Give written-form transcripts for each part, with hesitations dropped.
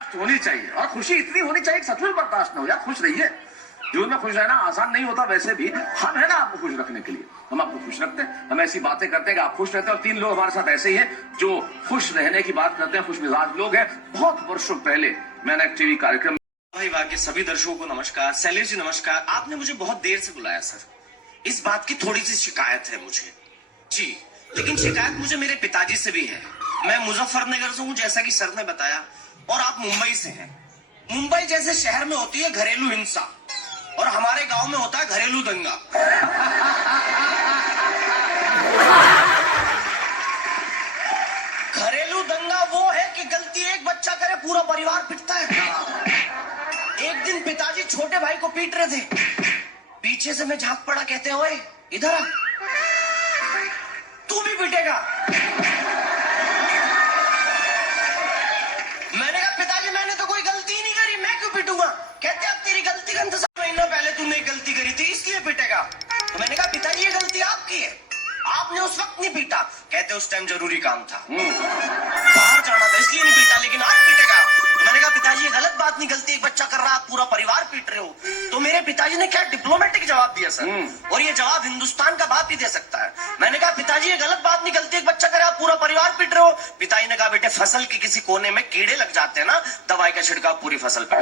होनी चाहिए और खुशी इतनी होनी चाहिए कि सचमुच बर्दाश्त न हो यार। खुश रहिए। जीवन में खुश रहना आसान नहीं होता, वैसे भी हम है ना आपको खुश रखने के लिए। हम आपको खुश रखते हैं, हम ऐसी बातें करते हैं कि आप खुश रहते हैं। और 3 लोग हमारे साथ ऐसे ही हैं जो खुश रहने की बात करते हैं, खुश मिजाज लोग हैं। बहुत वर्षों पहले मैंने एक टीवी कार्यक्रम भाई वाह के सभी दर्शकों को नमस्कार। शैलेश जी नमस्कार। आपने मुझे बहुत देर से बुलाया सर। इस बात की थोड़ी सी शिकायत है मुझे जी, लेकिन शिकायत मुझे मेरे पिताजी से भी है। मैं मुजफ्फरनगर से हूँ जैसा कि सर ने बताया, और आप मुंबई से हैं। मुंबई जैसे शहर में होती है घरेलू हिंसा, और हमारे गांव में होता है घरेलू दंगा। घरेलू दंगा वो है कि गलती एक बच्चा करे पूरा परिवार पिटता है। एक दिन पिताजी छोटे भाई को पीट रहे थे, पीछे से मैं झांक पड़ा, कहते हैं ओए इधर आ, तू भी पीटेगा। मैंने कहा पिताजी मैंने तो कोई गलती ही नहीं करी, मैं क्यों पीटूंगा। कहते अब तेरी गलती का इंतजार, महीना पहले तूने एक गलती करी थी इसलिए पीटेगा। तो मैंने कहा पिताजी ये गलती आपकी है, आपने उस वक्त नहीं पीटा। कहते उस टाइम जरूरी काम था, बाहर जाना था इसलिए नहीं पीटा, लेकिन आज पीटेगा। तो मैंने कहा पिताजी ये गलत बात नहीं, गलती एक बच्चा कर रहा, आप पूरा परिवार पीट रहे हो। तो मेरे पिताजी ने क्या डिप्लोमेटिक जवाब दिया सर, और ये जवाब हिंदुस्तान का बाप ही दे सकता है। मैंने कहा पिताजी ये गलत बात नहीं, गलती एक बच्चा करे, आप पूरा परिवार पीट रहे हो। पिताजी ने कहा बेटे फसल के किसी कोने में कीड़े लग जाते हैं ना, दवाई का छिड़काव पूरी फसल पे।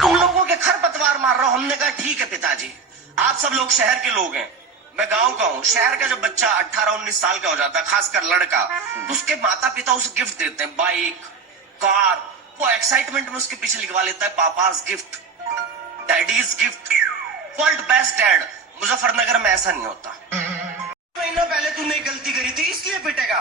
तुम लोगों के खरपतवार मार रहा हूं। हमने कहा ठीक है पिताजी, आप सब लोग शहर के लोग हैं, मैं गांव का हूँ। शहर का जब बच्चा 18-19 साल का हो जाता है, खासकर लड़का, तो उसके माता पिता उसे गिफ्ट देते हैं, बाइक, कार। वो एक्साइटमेंट में उसके पीछे लिखवा लेता है papa's gift, daddies gift, world best dad. Muzaffarnagar में ऐसा नहीं होता। महीना पहले तूने एक गलती करी थी इसलिए पीटेगा।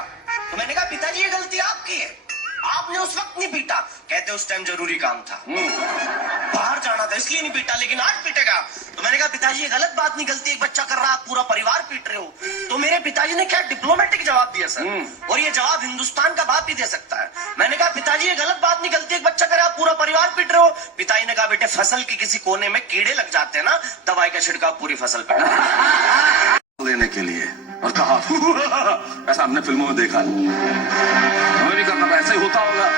तो मैंने कहा पिताजी ये गलती आपकी है, आपने उस वक्त नहीं पीटा। कहते उस टाइम जरूरी काम था, बाहर जाना था इसलिए नहीं पीटा, लेकिन आज पीटेगा। तो मैंने कहा पिताजी ये गलत बात नहीं, गलती एक बच्चा कर रहा, आप पूरा परिवार पीट रहे हो। तो मेरे पिताजी ने क्या डिप्लोमेटिक जवाब दिया सर, और ये जवाब हिंदुस्तान का बाप ही दे सकता है। मैंने कहा पिताजी ये गलत बात नहीं, गलती एक बच्चा करे, आप पूरा परिवार पीट रहे हो। पिताजी ने कहा बेटे फसल के किसी कोने में कीड़े लग जाते हैं ना, दवाई का छिड़काव पूरी फसल पे लेने के लिए। और कहा ऐसा हमने फिल्मों में देखा है, हमें भी करना था, ऐसे ही होता होगा।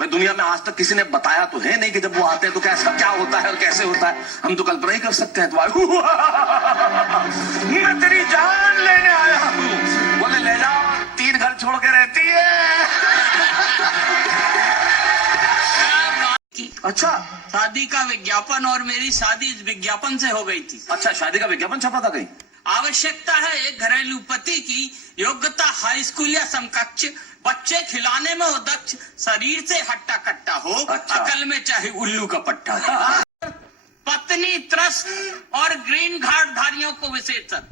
मैं दुनिया में आज तक किसी ने बताया तो है नहीं कि जब वो आते हैं तो कैसा क्या होता है और कैसे होता है। हम तो कल्पना ही कर सकते हैं। तो मैं तेरी जान लेने आया हूँ। बोले ले जाओ, 3 घर छोड़ के रहती है। अच्छा, शादी का विज्ञापन, और मेरी शादी इस विज्ञापन से हो गई थी। अच्छा, शादी का विज्ञापन छपा था कहीं। आवश्यकता है एक घरेलू पति की, योग्यता हाई स्कूल या समकक्ष, बच्चे खिलाने में हो दक्ष, शरीर से हट्टा कट्टा हो, अच्छा। अकल में चाहे उल्लू का पट्टा हो। पत्नी त्रस्त और ग्रीन कार्ड धारियों को विशेष शर्त।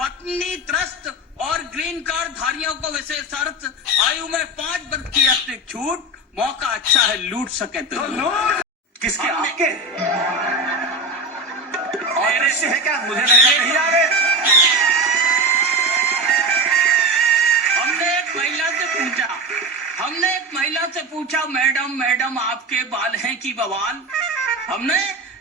पत्नी त्रस्त और ग्रीन कार्ड धारियों को विशेष शर्त, आयु में 5 वर्ष की अतिरिक्त छूट, मौका अच्छा है लूट सके तो लूट। किसके? आपके? और दृश्य है क्या? मुझे नहीं आ रहे। हमने एक महिला से पूछा मैडम आपके बाल हैं कि बवाल। हमने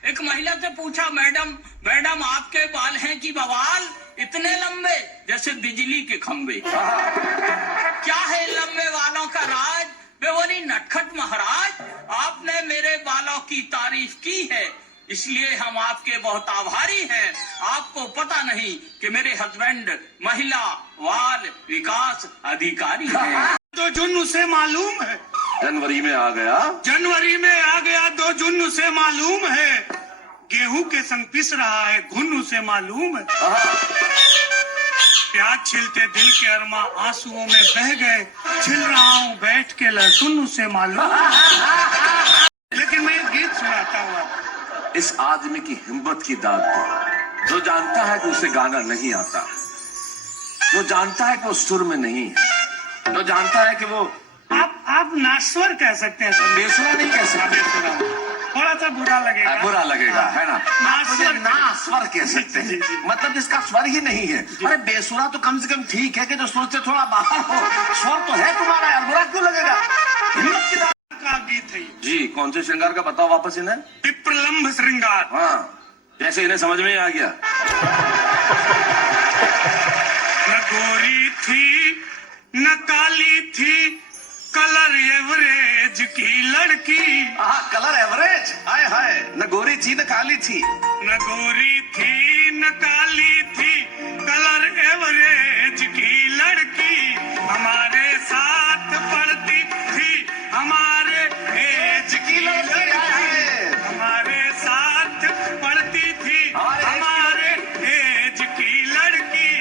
एक महिला से पूछा मैडम आपके बाल हैं कि बवाल, इतने लंबे जैसे बिजली के खंभे। क्या है लंबे बालों का राज, बेवनी नटखट महाराज, आपने मेरे बालों की तारीफ की है, इसलिए हम आपके बहुत आभारी हैं। आपको पता नहीं कि मेरे हस्बैंड महिला बाल विकास अधिकारी हैं। 2 जून उसे मालूम है, जनवरी में आ गया 2 जून उसे मालूम है, गेहूं के संग पिस रहा है घुन उसे मालूम है। प्याज छिलते दिल के अरमा आंसुओं में बह गए, छिल रहा हूँ बैठ के लहसुन उसे मालूम। लेकिन मैं एक गीत सुनाता हूँ इस आदमी की हिम्मत की दाद को, जो जानता है कि उसे गाना नहीं आता, जो जानता है कि वो सुर में नहीं है, जो जानता है कि वो आप नास्वर कह सकते हैं सर, बेसुरा नहीं कह सकते। थोड़ा सा बुरा लगेगा है ना। नास्वर नास्वर कह सकते हैं, मतलब जिसका स्वर ही नहीं है। अरे बेसुरा तो कम से कम ठीक है कि जो सुर से थोड़ा बाहर हो, स्वर तो है तुम्हारा यार, बुरा क्यों लगेगा। हिम्मत की दाद का गीत है जी। कौन से श्रृंगार का बताओ वापस इन्हें। विप्रलंभ श्रृंगार। हाँ, जैसे इन्हें समझ में आ गया। न गोरी थी न काली थी, कलर एवरेज की लड़की, कलर एवरेज, हाय हाय, न गोरी थी न काली थी, न गोरी थी न काली थी, कलर एवरेज की लड़की, हमारे साथ पढ़ती थी, हमारे एज की लड़की, हमारे साथ पढ़ती थी, हमारे एज की लड़की,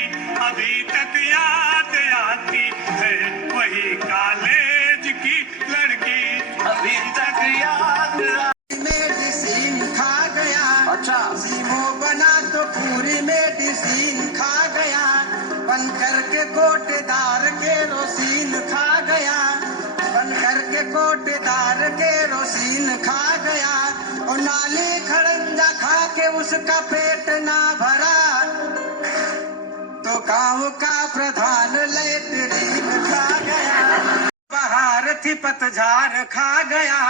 अभी तक याद आती है वही कॉलेज की लड़की, अभी तक याद। मेडिसिन खा गया, अच्छा, सीमो बना तो पूरी मेडिसिन खा गया, बन करके कोटेदार के रोसीन खा गया, बन करके कोटेदार के रोसीन खा गया, और नाली खड़ंजा खा के उसका पेट ना भरा, तो गांव का प्रधान लेटरीन खा गया, बहार थी पतझार खा गया,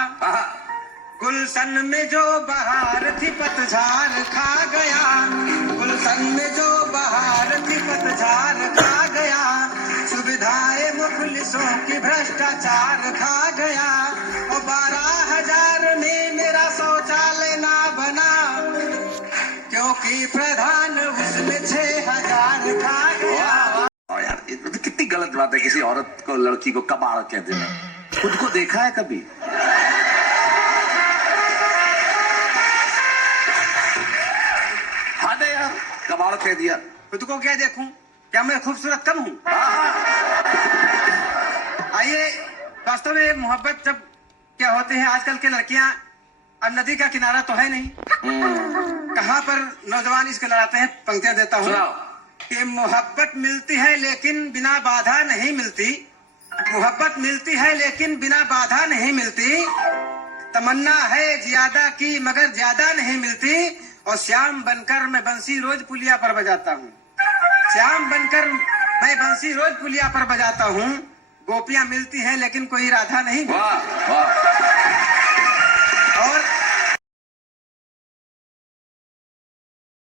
गुलशन में जो बहार थी पतझार खा गया, गुलशन में जो बहार थी पतझार खा गया, सुविधाएं मुखलिसों की भ्रष्टाचार खा गया, और 12,000 में मेरा शौचालय ना बना, क्योंकि प्रधान उसमें 6,000 खा गया। और यार ये तो कितनी गलत बात है किसी औरत को, लड़की को कबाड़ कह देना। खुद को देखा है कभी? हाँ यार, कबाड़ कह दिया। खुद को क्या देखूं? क्या मैं खूबसूरत कम हूँ? आइए, वास्तव में मोहब्बत जब क्या होती है, आजकल के लड़कियां, अब नदी का किनारा तो है नहीं, कहाँ पर नौजवान इसको लड़ाते हैं। पंक्तियां देता हूँ कि मोहब्बत मिलती है लेकिन बिना बाधा नहीं मिलती, मोहब्बत मिलती है लेकिन बिना बाधा नहीं मिलती, तमन्ना है ज्यादा की मगर ज्यादा नहीं मिलती, और श्याम बनकर मैं बंसी रोज पुलिया पर बजाता हूँ, श्याम बनकर मैं बंसी रोज पुलिया पर बजाता हूँ, गोपियां मिलती हैं लेकिन कोई राधा नहीं। वाह वाह।